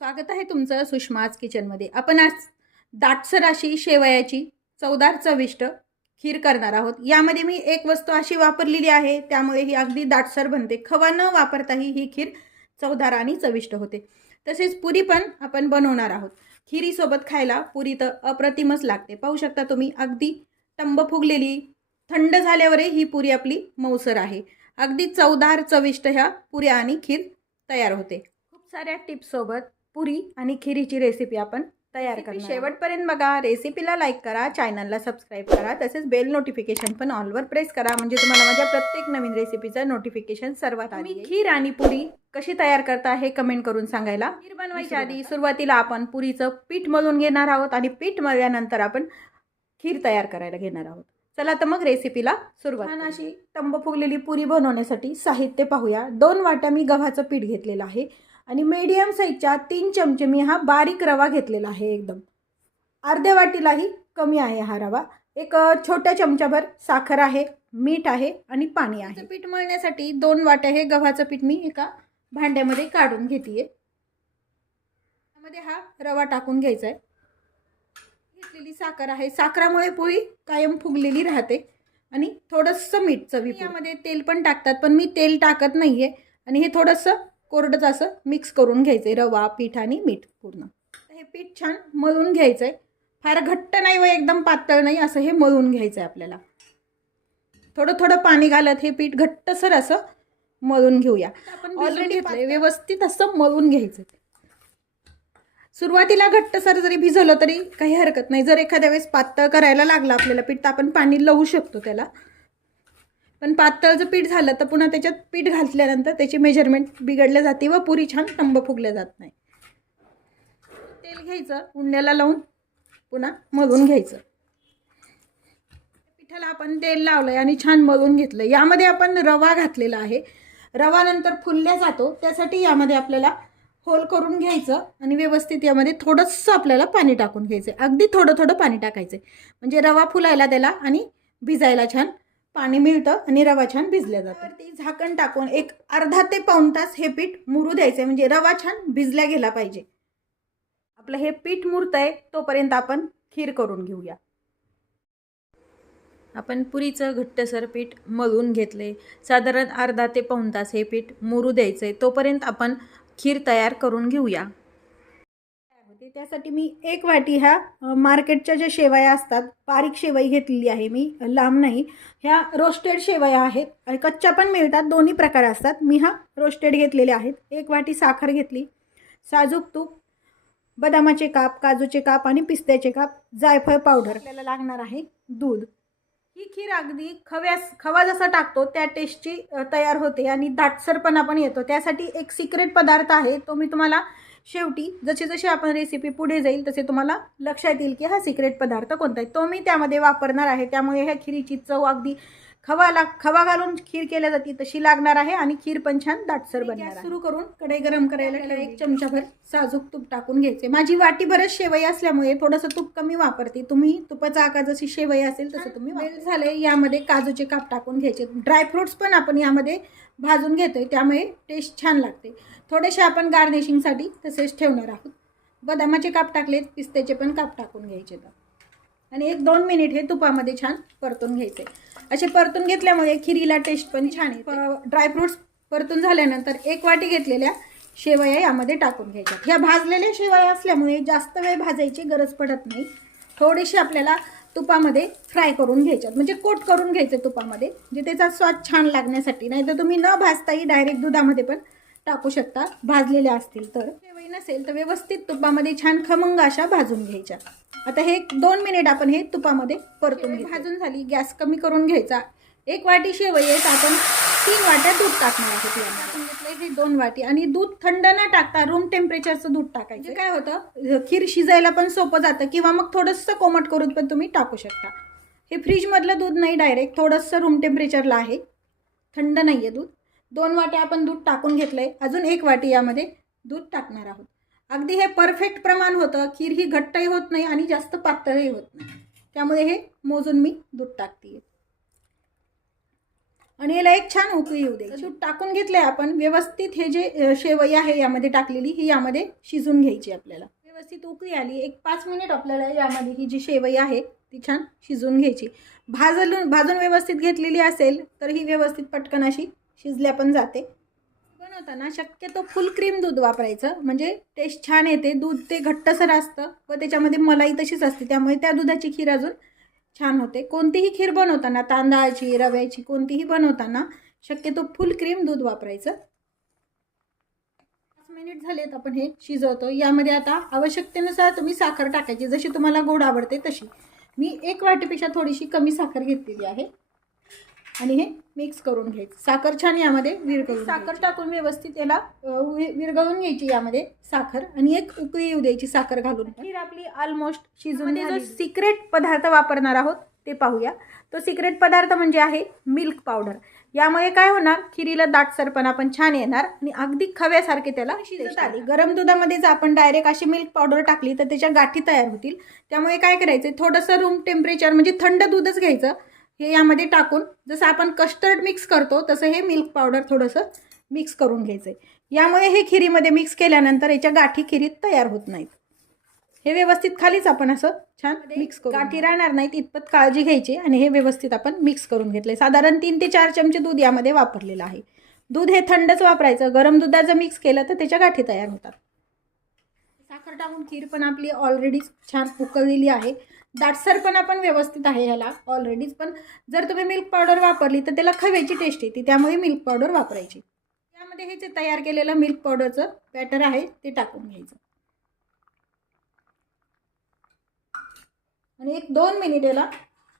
स्वागत आहे तुमचं सुषमाज किचनमध्ये। आपण आज दाटसर अशी शेवयाची चवदार चविष्ट खीर करणार आहोत। यामध्ये मी एक वस्तू अशी वापरलेली आहे, त्यामुळे ही अगदी दाटसर बनते। खवा न वापरताही ही खीर चवदार आणि चविष्ट होते। तसेच पुरी पण आपण बनवणार आहोत। खीरीसोबत खायला पुरी तर अप्रतिमच लागते। पाहू शकता तुम्ही, अगदी टंब फुगलेली, थंड झाल्यावरही ही पुरी आपली मऊसर आहे। अगदी चवदार चविष्ट ह्या पुऱ्या आणि खीर तयार होते। खूप साऱ्या टिप्स सोबत पुरी आणि खिरीची रेसिपी आपण तयार करणार। शेवटपर्यंत बघा, रेसिपीला लाईक करा, चॅनलला सबस्क्राईब करा, तसेच बेल नोटिफिकेशन पण ऑलवर प्रेस करा, म्हणजे तुम्हाला माझ्या प्रत्येक नवीन रेसिपीचं नोटिफिकेशन सर्वात आधी येईल। खीर आणि पुरी कशी तयार करता हे कमेंट करून सांगायला। खीर बनवायच्या आधी सुरुवातीला आपण पुरीचं पीठ मळून घेणार आहोत आणि पीठ मळल्यानंतर आपण खीर तयार करायला घेणार आहोत। चला तर मग रेसिपीला सुरुवात। छान अशी टंब फुगलेली पुरी बनवण्यासाठी साहित्य पाहूया। 2 वाट्या मी गव्हाचं पीठ घेतलेलं आहे आणि मीडियम साईजच्या 3 चमचे मी हा बारीक रवा घेतलेला आहे। एकदम अर्ध्या वाटीलाही कमी आहे हा रवा। एक छोट्या चमचाभर साखर आहे, मीठ आहे आणि पाणी आहे। पीठ मळण्यासाठी 2 वाट्या हे गव्हाचं पीठ मी एका भांड्यामध्ये काढून घेतेय। त्यामध्ये हा रवा टाकून घ्यायचा आहे। घेतलेली साखर आहे, साखरामुळे पोळी कायम फुगलेली राहते। आणि थोडंसं मीठ चवीपुरतं। यामध्ये तेल पण टाकतात, पण मी तेल टाकत नाहीये आणि हे थोडंसं कोरडंच असं मिक्स करून घ्यायचंय, रवा, पीठ आणि मीठ पूर्ण। हे पीठ छान मळून घ्यायचंय, फार घट्ट नाही व एकदम पातळ नाही, असं हे मळून घ्यायचंय आपल्याला। थोडं थोडं पाणी घालत हे पीठ घट्टसर असं मळून घेऊया। आपण ऑलरेडी व्यवस्थित असं मळून घ्यायचं। सुरुवातीला घट्टसर जरी भिजवलं तरी काही हरकत नाही। जर एखाद्या वेळेस पातळ करायला लागला आपल्याला पीठ, तर आपण पाणी लावू शकतो त्याला। पण पातळ जर पीठ झालं तर पुन्हा त्याच्यात पीठ घातल्यानंतर त्याची मेजरमेंट बिघडल्या जाते व पुरी छान टंब फुगल्या जात नाही। तेल घ्यायचं, उंड्याला लावून पुन्हा मळून घ्यायचं। पिठाला आपण तेल लावलंय आणि छान मळून घेतलं। यामध्ये आपण रवा घातलेला आहे। रवा नंतर फुलल्या जातो, त्यासाठी यामध्ये आपल्याला होल करून घ्यायचं आणि व्यवस्थित यामध्ये थोडंसं आपल्याला पाणी टाकून घ्यायचं। अगदी थोडं थोडं पाणी टाकायचं, म्हणजे रवा फुलायला त्याला आणि भिजायला छान पाणी मिळतं आणि रवा छान भिजल्या जातो। ती झाकण टाकून एक अर्धा ते पाऊण तास हे पीठ मुरू द्यायचं, म्हणजे रवा छान भिजला गेला पाहिजे। आपलं हे पीठ मुरतंय तोपर्यंत आपण खीर करून घेऊया। आपण पुरीचं घट्टसर पीठ मळून घेतले, साधारण अर्धा ते पाऊण तास हे पीठ मुरू द्यायचंय, तोपर्यंत आपण खीर तयार करून घेऊया। त्यासाठी मी 1 वाटी ह्या मार्केटच्या ज्या शेवया असतात, बारीक शेवई घेतलेली आहे मी, लांब नाही। ह्या रोस्टेड शेवया आहेत आणि कच्च्या पण मिळतात, दोन्ही प्रकार असतात। मी हा रोस्टेड घेतलेले आहेत। 1 वाटी साखर घेतली, साजूक तूप, बदामाचे काप, काजूचे काप आणि पिस्त्याचे काप, जायफळ पावडर। आपल्याला लागणार आहे दूध। ही खीर अगदी खवा जसा टाकतो त्या टेस्टची तयार होते आणि दाटसरपणा पण येतो। त्यासाठी एक सिक्रेट पदार्थ आहे, तो मी तुम्हाला शेवटी जसे जसे आपण रेसिपी पुढे जाईल तसे तुम्हाला लक्षात येईल की हा सिक्रेट पदार्थ कोणता आहे, तो मी त्यामध्ये वापरणार आहे। त्यामुळे ह्या खिरीची चव अगदी खवा घालून खीर केल्या जाते तशी लागणार आहे आणि खीर पण छान दाटसर बनणार आहे। सुरू करून कढई गरम करायला ठेवा। 1 चमचाभर साजूक तूप टाकून घ्यायचे। माझी वाटीभरच शेवई असल्यामुळे थोडंसं तूप कमी वापरते। तुम्ही तुपाचा आकार जशी शेवई असेल तसं तुम्ही मेल्ट झाले। यामध्ये काजूचे काप टाकून घ्यायचे। ड्रायफ्रुट्स पण आपण यामध्ये भाजून घेतोय, त्यामुळे टेस्ट छान लागते। थोडेसे आपण गार्निशिंगसाठी तसेच ठेवणार आहोत। बदामाचे काप टाकलेत, पिस्त्याचे पण काप टाकून घ्यायचे आणि 1-2 मिनिट हे तुपामध्ये छान परतून घ्यायचे। असे परतून घेतल्यामुळे खिरीला टेस्ट पण छान येते। ड्रायफ्रुट्स परतून झाल्यानंतर 1 वाटी घेतलेल्या शेवया यामध्ये टाकून घ्यायच्या। ह्या भाजलेल्या शेवया असल्यामुळे जास्त वेळ भाजायची गरज पडत नाही। थोडीशी आपल्याला तुपामध्ये फ्राय करून घ्यायच्यात, म्हणजे कोट करून घ्यायचे तुपामध्ये, म्हणजे त्याचा स्वाद छान लागण्यासाठी। नाही तर तुम्ही न भाजताही डायरेक्ट दुधामध्ये पण टाकू शकता, भाजलेल्या असतील तर। शेवई नसेल तर व्यवस्थित तुपामध्ये छान खमंग अशा भाजून घ्यायच्या। आता हे 2 मिनिट आपण हे तुपामध्ये परतून घेऊ। भाजून झाली, गॅस कमी करून घ्यायचा। 1 वाटी शेवई आहे, आपण 3 वाट्या दूध टाकणार आहोत। यामध्ये हे 2 वाटी आणि दूध थंड न टाकता रूम टेम्परेचरचं दूध टाकायचं। म्हणजे काय होतं, खीर शिजायला पण सोपं जातं, किंवा मग थोडंसं कोमट करून पण तुम्ही टाकू शकता। हे फ्रीजमधलं दूध नाही, डायरेक्ट थोडंसं रूम टेम्परेचरला आहे, थंड नाही आहे दूध। 2 वाट्या आपण दूध टाकून घेतलंय, अजून 1 वाटी यामध्ये दूध टाकणार आहोत। अगदी हे परफेक्ट प्रमाण होतं। खीर ही घट्टही होत नाही आणि जास्त पातळही होत नाही, त्यामुळे हे मोजून मी दूध टाकते। आणि याला एक छान उकळी येऊ द्यायची. दूध टाकून घेतले आपण व्यवस्थित. हे जे शेवई आहे यामध्ये टाकलेली ही यामध्ये शिजून घ्यायची आपल्याला. व्यवस्थित उकळी आली 1-5 मिनिट आपल्याला यामध्ये ही जी शेवई आहे ती छान शिजून घ्यायची. भाजून व्यवस्थित घेतलेली असेल तर ही व्यवस्थित पटकन अशी शिजल्या पण जाते. बनवताना शक्यतो फुल क्रीम दूध वापरायचं म्हणजे टेस्ट छान येते. दूध ते घट्टसर असतं व त्याच्यामध्ये मलाई तशीच असते, त्यामुळे त्या दुधाची खीर अजून छान होते. कोणतीही खीर बनवताना तांदळाची रव्याची कोणतीही बनवताना शक्यतो फुल क्रीम दूध वापरायचं. 5 मिनिट झालेत आपण हे शिजवतो. यामध्ये आता आवश्यकतेनुसार तुम्ही साखर टाकायची, जशी तुम्हाला गोड आवडते तशी. मी 1 वाटीपेक्षा थोडीशी कमी साखर घेतलेली आहे आणि हे मिक्स करून घ्यायचं. साखर छान यामध्ये विरघळून साखर टाकून व्यवस्थित याला विरघळून घ्यायची यामध्ये साखर आणि एक उकळी येऊ द्यायची साखर घालून. खीर आपली ऑलमोस्ट शिजून. जो सिक्रेट पदार्थ वापरणार आहोत ते पाहूया. तो सिक्रेट पदार्थ म्हणजे आहे मिल्क पावडर. यामुळे काय होणार, खिरीला दाटसरपणा पण छान येणार आणि अगदी खव्यासारखे त्याला शिजत आली. गरम दुधामध्ये जर आपण डायरेक्ट अशी मिल्क पावडर टाकली तर त्याच्या गाठी तयार होतील. त्यामुळे काय करायचं, थोडंसं रूम टेम्परेचर म्हणजे थंड दूधच घ्यायचं. हे यामध्ये टाकून जसं आपण कस्टर्ड मिक्स करतो तसं हे मिल्क पावडर थोडंसं मिक्स करून घ्यायचं आहे. यामुळे हे खिरीमध्ये मिक्स केल्यानंतर याच्या गाठी खिरीत तयार होत नाहीत. हे व्यवस्थित खालीच आपण असं छान मिक्स करून, गाठी राहणार नाहीत इतपत काळजी घ्यायची. आणि हे व्यवस्थित आपण मिक्स करून घेतले. साधारण 3 ते 4 चमचे दूध यामध्ये वापरलेलं आहे. दूध हे थंडच वापरायचं. गरम दुधाचं मिक्स केलं तर त्याच्या गाठी तयार होतात. साखर टाकून खीर पण आपली ऑलरेडी छान उकळलेली आहे. दाटसरपणा पण व्यवस्थित आहे ह्याला ऑलरेडीच. पण जर तुम्ही मिल्क पावडर वापरली तर त्याला खव्याची टेस्ट येते, त्यामुळे मिल्क पावडर वापरायची. त्यामध्ये हे जे तयार केलेलं मिल्क पावडरचं बॅटर आहे ते टाकून घ्यायचं आणि 1-2 मिनिट याला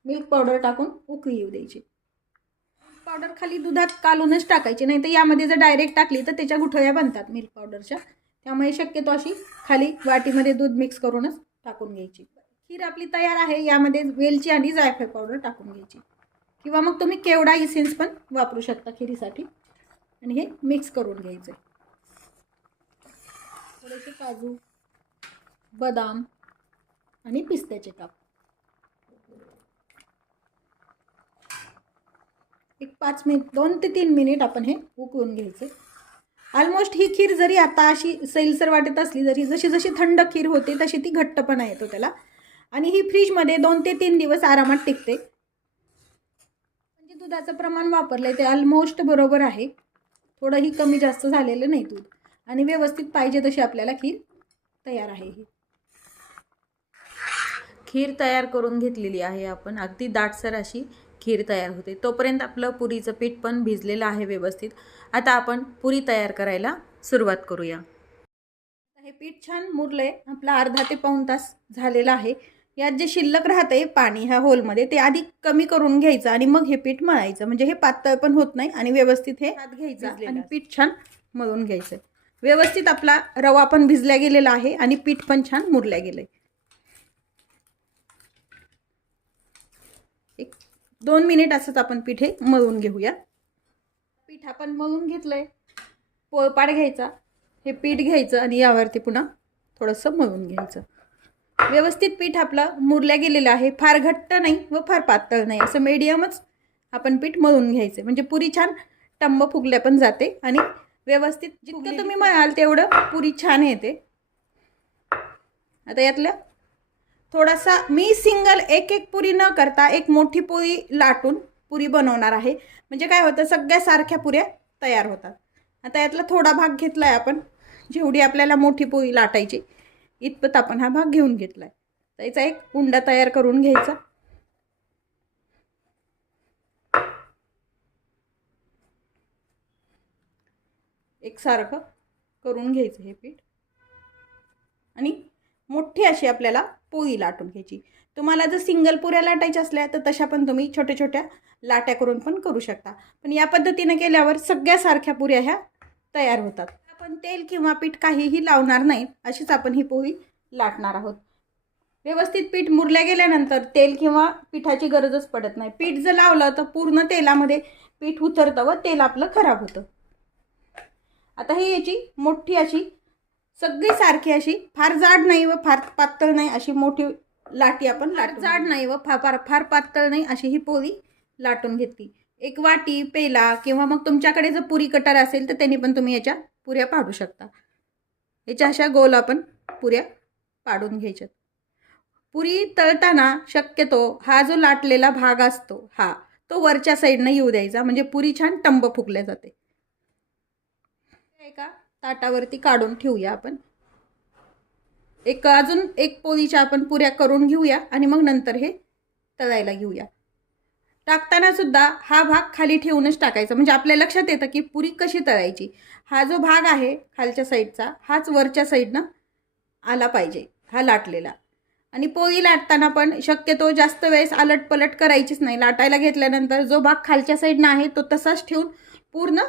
मिल्क पावडर टाकून उकळी येऊ द्यायची. मिल्क पावडर खाली दुधात कालूनच टाकायची, नाही तर यामध्ये जर डायरेक्ट टाकली तर त्याच्या गुठळ्या बनतात मिल्क पावडरच्या. त्यामुळे शक्यतो अशी खाली वाटीमध्ये दूध मिक्स करूनच टाकून घ्यायची. खीर आपली तयार आहे. यामध्ये वेलची आणि जायफळ पावडर टाकून घ्यायची किंवा मग तुम्ही केवडा इसेन्स पण वापरू शकता खिरीसाठी. आणि हे मिक्स करून घ्यायचं. थोडेसे काजू, बदाम आणि पिस्त्याचे काप. 5 मिनिट 2 ते 3 मिनिट आपण हे उकळून घ्यायचं. ऑलमोस्ट ही खीर जरी आता अशी सैलसर वाटत असली, जरी जशी जशी थंड खीर होते तशी ती घट्टपणा येतो त्याला. आणि ही फ्रीजमध्ये 2 ते 3 दिवस आरामात टिकते. म्हणजे दुधाचं प्रमाण वापरलं आहे ते ऑलमोस्ट बरोबर आहे. थोडंही कमी जास्त झालेलं नाही दूध. आणि व्यवस्थित पाहिजे तशी आपल्याला खीर तयार आहे. ही खीर तयार करून घेतलेली आहे आपण. अगदी दाटसर अशी खीर तयार होते. तोपर्यंत आपलं पुरीचं पीठ पण भिजलेलं आहे व्यवस्थित. आता आपण पुरी तयार करायला सुरुवात करूया. हे पीठ छान मुरलं आहे. आपला अर्धा ते पाऊण तास झालेला आहे. यात जे शिल्लक राहते पाणी ह्या होलमध्ये ते आधी कमी करून घ्यायचं आणि मग हे पीठ मळायचं. म्हणजे हे पातळ पण होत नाही आणि व्यवस्थित हे हात घ्यायचं आणि पीठ छान मळून घ्यायचं. व्यवस्थित आपला रवा पण भिजला गेलेला आहे आणि पीठ पण छान मुरल्या गेलंय. 1-2 मिनिट असंच आपण पीठ हे मळून घेऊया. पीठ आपण मळून घेतलंय. पोळपाट घ्यायचा, हे पीठ घ्यायचं आणि यावरती पुन्हा थोडंसं मळून घ्यायचं. व्यवस्थित पीठ आपलं मुरल्या गेलेलं आहे. फार घट्ट नाही व फार पातळ नाही, असं मीडियमच आपण पीठ मळून घ्यायचं. म्हणजे पुरी छान टंब फुगल्या पण जाते आणि व्यवस्थित जितकं तुम्ही मळाल तेवढं पुरी छान येते. आता यातल्या थोडासा मी सिंगल एक पुरी न करता एक मोठी पोळी लाटून पुरी बनवणार आहे. म्हणजे काय होतं, सगळ्या सारख्या पुऱ्या तयार होतात. आता यातला थोडा भाग घेतला आहे आपण. जेवढी आपल्याला मोठी पोळी लाटायची इतपत आपण हा भाग घेऊन घेतला आहे. त्याचा एक उंडा तयार करून घ्यायचा. एकसारखं करून घ्यायचं हे पीठ आणि मोठी अशी आपल्याला पोळी लाटून घ्यायची. तुम्हाला जर सिंगल पुऱ्या लाटायच्या असल्या तर तशा पण तुम्ही छोट्या छोट्या लाट्या करून पण करू शकता. पण या पद्धतीने केल्यावर सगळ्या सारख्या पुऱ्या ह्या तयार होतात. आपण तेल किंवा पीठ काहीही लावणार नाही, अशीच आपण ही पोळी लाटणार आहोत. व्यवस्थित पीठ मुरल्या गेल्यानंतर तेल किंवा पिठाची गरजच पडत नाही. पीठ जर लावलं तर पूर्ण तेलामध्ये पीठ उतरतं व तेल आपलं खराब होतं. आता ही याची मोठी अशी सगळी सारखी अशी फार जाड नाही व फार पातळ नाही अशी मोठी लाटी आपण जाड नाही व फार पातळ नाही अशी ही पोळी लाटून घेतली. एक वाटी, पेला किंवा मग तुमच्याकडे जर पुरी कटर असेल तर त्यांनी पण तुम्ही याच्या पुऱ्या पाडू शकता. याच्या अशा गोल आपण पुऱ्या पाडून घ्यायच्यात. पुरी तळताना शक्यतो हा जो लाटलेला भाग असतो तो वरच्या साईडनं येऊ द्यायचा, म्हणजे पुरी छान टंब फुगल्या जाते. एका ताटावरती काढून ठेवूया आपण. अजून एक पोळीच्या आपण पुऱ्या करून घेऊया आणि मग नंतर हे तळायला घेऊया. टाकताना सुद्धा हा भाग खाली ठेवूनच टाकायचा, म्हणजे आपल्या लक्षात येतं की पुरी कशी तळायची. हा जो भाग आहे खालच्या साईडचा हाच वरच्या साईडनं आला पाहिजे, हा लाटलेला. आणि पोळी लाटताना पण शक्यतो जास्त वेळेस आलटपलट करायचीच नाही. लाटायला घेतल्यानंतर जो भाग खालच्या साईडनं आहे तो तसाच ठेवून पूर्ण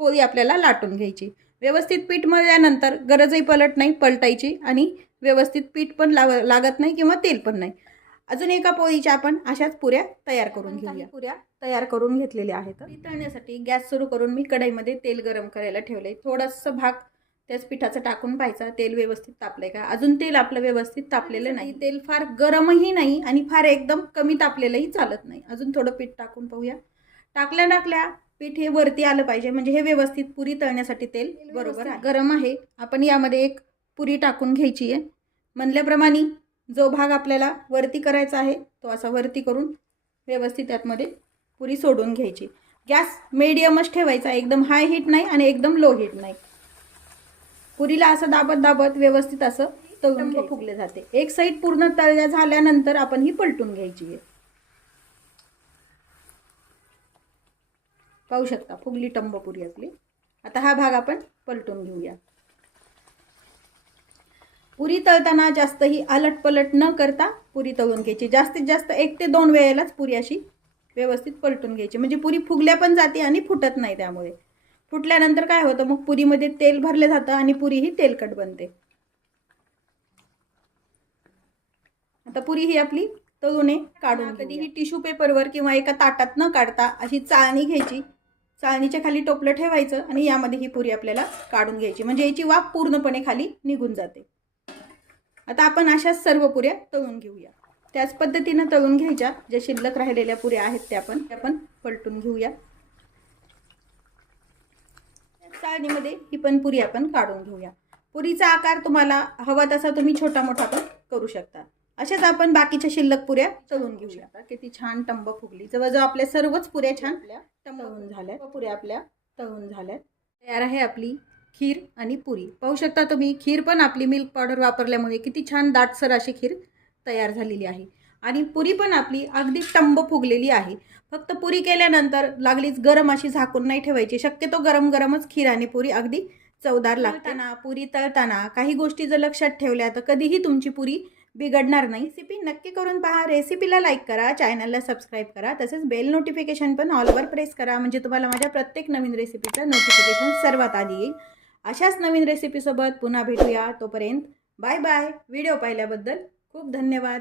पोळी आपल्याला लाटून घ्यायची. व्यवस्थित पीठ मळल्यानंतर गरजही नाही पलटायची आणि व्यवस्थित पीठ पण लागत नाही किंवा तेल पण नाही. अजून एका पोळीच्या आपण अशाच पुऱ्या तयार करून घेऊया. पुऱ्या तयार करून घेतलेल्या आहेत. तळण्यासाठी गॅस सुरू करून मी कढईमध्ये तेल गरम करायला ठेवले. थोडंसं भाग त्याच पिठाचं टाकून पाहायचं तेल व्यवस्थित तापलंय का. अजून तेल आपलं व्यवस्थित तापलेलं नाही. तेल फार गरमही नाही आणि फार एकदम कमी तापलेलंही चालत नाही. अजून थोडं पीठ टाकून पाहूया. टाकल्या पीठ हे वरती आलं पाहिजे, म्हणजे हे व्यवस्थित पुरी तळण्यासाठी तेल बरोबर आहे. गरम आहे. आपण यामध्ये एक पुरी टाकून घ्यायची आहे. म्हणल्याप्रमाणे जो भाग आपल्याला वरती करायचा आहे तो असा वरती करून व्यवस्थित त्यातमध्ये पुरी सोडून घ्यायची. गॅस मीडियमच ठेवायचा, एकदम हाय हीट नाही आणि एकदम लो हीट नाही. पुरीला असं दाबत व्यवस्थित असं तळून फुगले जाते. एक साईड पूर्ण तळल्या झाल्यानंतर आपण ही पलटून घ्यायची आहे. पाहू शकता फुगली टंब पुरी आपली. आता हा भाग आपण पलटून घेऊया. पुरी तळताना जास्तही आलटपलट न करता पुरी तळून घ्यायची. जास्तीत जास्त 1 ते 2 वेळेलाच पुरी अशी व्यवस्थित पलटून घ्यायची, म्हणजे पुरी फुगल्या पण जाते आणि फुटत नाही. त्यामुळे फुटल्यानंतर काय होतं मग पुरीमध्ये तेल भरले जातं आणि पुरी ही तेलकट बनते. आता पुरी ही आपली तळूने काढून कधीही टिश्यू पेपरवर किंवा एका ताटात न काढता अशी चाळणी घ्यायची. चाळणीच्या खाली टोपलं ठेवायचं आणि यामध्ये ही पुरी आपल्याला काढून घ्यायची, म्हणजे याची वाफ पूर्णपणे खाली निघून जाते. आता आपण अशाच सर्व पुऱ्या तळून घेऊया. त्याच पद्धतीने तळून घ्यायच्या. ज्या शिल्लक राहिलेल्या पुऱ्या आहेत त्या आपण पलटून घेऊया. चाळणीमध्ये ही पण पुरी आपण काढून घेऊया. पुरीचा आकार तुम्हाला हवा तसा तुम्ही छोटा मोठा पण करू शकता. अशाच आपण बाकीच्या शिल्लक पुऱ्या तळून घेऊया. किती छान टंब फुगली. जवळजवळ आपल्या सर्वच पुऱ्या छान तळून झाल्या. पुऱ्या आपल्या तळून झाल्या. तयार आहे आपली खीर आणि पुरी. पाहू शकता तुम्ही खीर पण आपली मिल्क पावडर वापरल्यामुळे किती छान दाटसर अशी खीर तयार झालेली आहे. आणि पुरी पण आपली अगदी टंब फुगलेली आहे. फक्त पुरी केल्यानंतर लागलीच गरम अशी झाकून नाही ठेवायची. शक्यतो गरमच खीर आणि पुरी अगदी चवदार लागते. पुरी तळताना काही गोष्टी जर लक्षात ठेवल्या तर कधीही तुमची पुरी बिघडणार नाही. रेसिपी नक्की करून पहा. रेसिपीला लाईक करा, चॅनलला सबस्क्राईब करा, तसेच बेल नोटिफिकेशन पण ऑलवर प्रेस करा, म्हणजे तुम्हाला माझ्या प्रत्येक नवीन रेसिपीचं नोटिफिकेशन सर्वात आधी येईल. अशाच नवीन रेसिपीसोबत पुन्हा भेटूया. तोपर्यंत बाय बाय. व्हिडिओ पाहिल्याबद्दल खूप धन्यवाद.